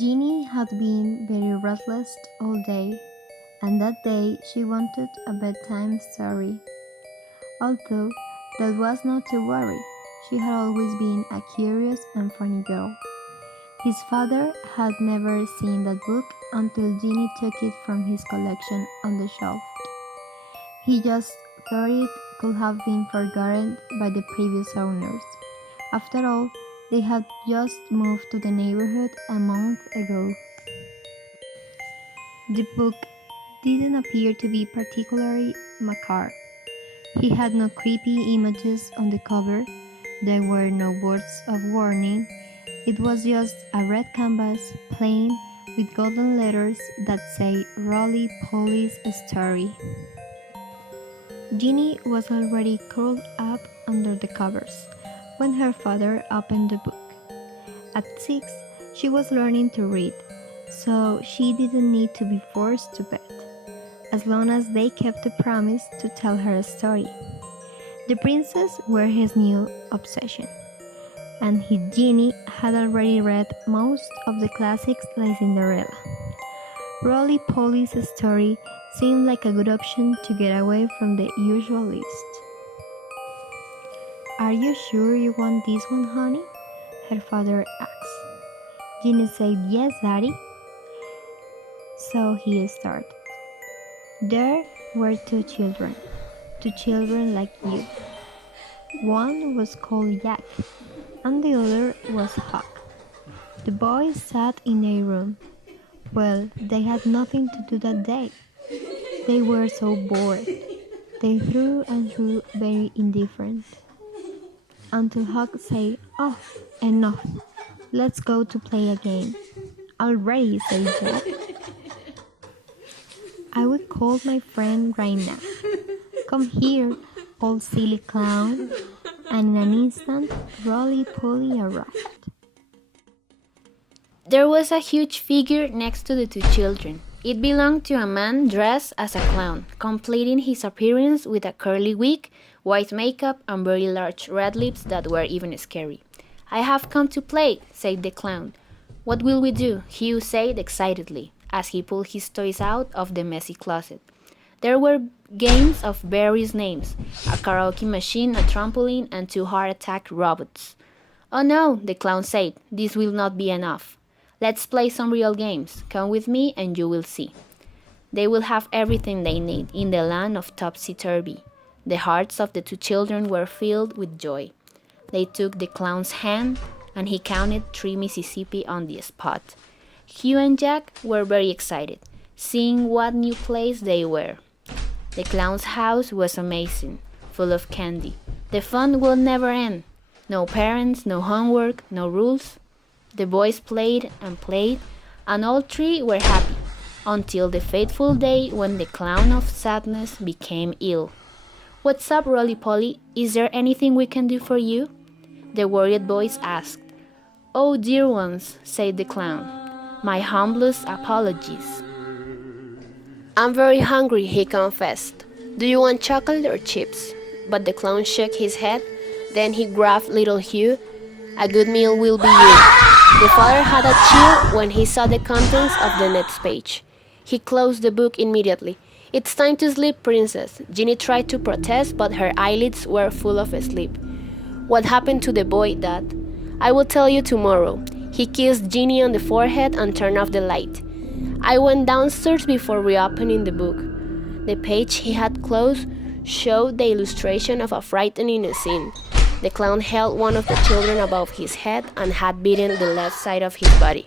Jeannie had been very restless all day, and that day she wanted a bedtime story. Although that was not to worry, she had always been a curious and funny girl. His father had never seen that book until Jeannie took it from his collection on the shelf. He just thought it could have been forgotten by the previous owners. After all, they had just moved to the neighborhood a month ago. The book didn't appear to be particularly macabre. He had no creepy images on the cover. There were no words of warning. It was just a red canvas, plain, with golden letters that say Roly Poly's story. Jeannie was already curled up under the covers when her father opened the book. At 6, she was learning to read, so she didn't need to be forced to bed, as long as they kept the promise to tell her a story. The princess were his new obsession, and Jeannie had already read most of the classics like Cinderella. Roly Poly's story seemed like a good option to get away from the usual list. "Are you sure you want this one, honey?" her father asked. Jeannie said, "Yes, Daddy." So he started. There were two children like you. One was called Jack, and the other was Huck. The boys sat in a room. Well, they had nothing to do that day. They were so bored. They threw and threw, very indifferent. Until Huck said, "Oh, enough. Let's go to play a game." "Already," said Jack. "I will call my friend right now. Come here, old silly clown." And in an instant, Roly Poly arrived. There was a huge figure next to the two children. It belonged to a man dressed as a clown, completing his appearance with a curly wig, white makeup, and very large red lips that were even scary. "I have come to play," said the clown. "What will we do?" Hugh said excitedly, as he pulled his toys out of the messy closet. There were games of various names, a karaoke machine, a trampoline, and 2 heart-attack robots. "Oh no," the clown said, "this will not be enough. Let's play some real games. Come with me and you will see." They will have everything they need in the land of topsy-turvy. The hearts of the two children were filled with joy. They took the clown's hand, and he counted 3 Mississippi on the spot. Hugh and Jack were very excited, seeing what new place they were. The clown's house was amazing, full of candy. The fun will never end. No parents, no homework, no rules. The boys played, and all 3 were happy, until the fateful day when the clown of sadness became ill. "What's up, Roly Poly? Is there anything we can do for you?" the worried boys asked. "Oh, dear ones," said the clown. "My humblest apologies. I'm very hungry," he confessed. "Do you want chocolate or chips?" But the clown shook his head. Then he grabbed little Hugh. "A good meal will be you." The father had a chill when he saw the contents of the next page. He closed the book immediately. "It's time to sleep, princess." Jeannie tried to protest, but her eyelids were full of sleep. "What happened to the boy, Dad?" "I will tell you tomorrow." He kissed Jeannie on the forehead and turned off the light. "I went downstairs before reopening the book." The page he had closed showed the illustration of a frightening scene. The clown held one of the children above his head and had beaten the left side of his body.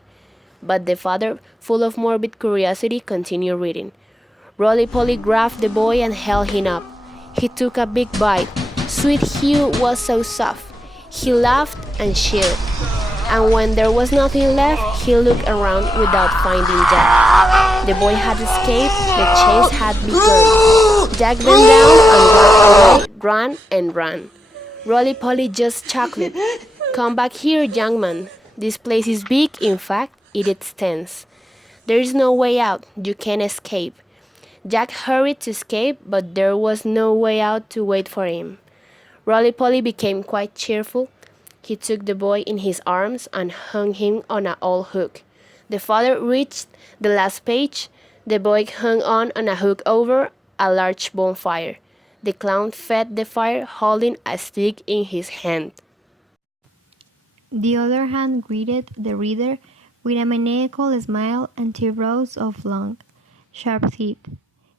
But the father, full of morbid curiosity, continued reading. Roly Poly grabbed the boy and held him up. He took a big bite. Sweet Hugh was so soft. He laughed and cheered. And when there was nothing left, he looked around without finding Jack. The boy had escaped, The chase had begun. Jack bent down and ran and ran. Roly Poly just chuckled. Come back here, young man. This place is big, in fact, it extends. There is no way out. You can't escape. Jack hurried to escape, but there was no way out to wait for him. Roly Poly became quite cheerful. He took the boy in his arms and hung him on an old hook. The father reached the last page. The boy hung on a hook over a large bonfire. The clown fed the fire, holding a stick in his hand. The other hand greeted the reader with a maniacal smile and 2 rows of long, sharp teeth.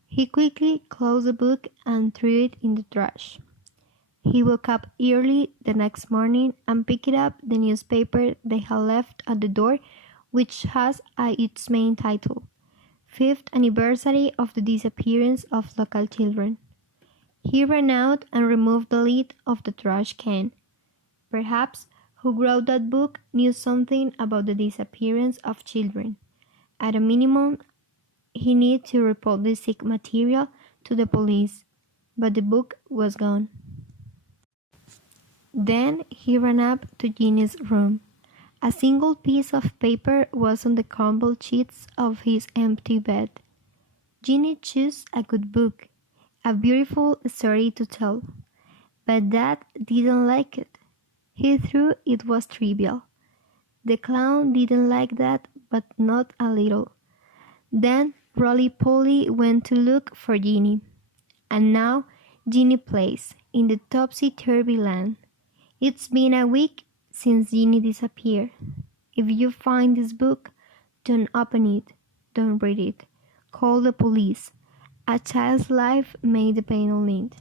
He quickly closed the book and threw it in the trash. He woke up early the next morning and picked up the newspaper they had left at the door, which has its main title, Fifth Anniversary of the Disappearance of Local Children. He ran out and removed the lid of the trash can. Perhaps who wrote that book knew something about the disappearance of children. At a minimum, he needed to report the sick material to the police, but the book was gone. Then he ran up to Ginny's room. A single piece of paper was on the crumpled sheets of his empty bed. Ginny chose a good book, a beautiful story to tell, but Dad didn't like it. He thought it was trivial. The clown didn't like that, but not a little. Then Roly Poly went to look for Ginny, and now Ginny plays in the topsy-turvy land. It's been a week since Ginny disappeared. If you find this book, don't open it, don't read it. Call the police. A child's life may depend on it.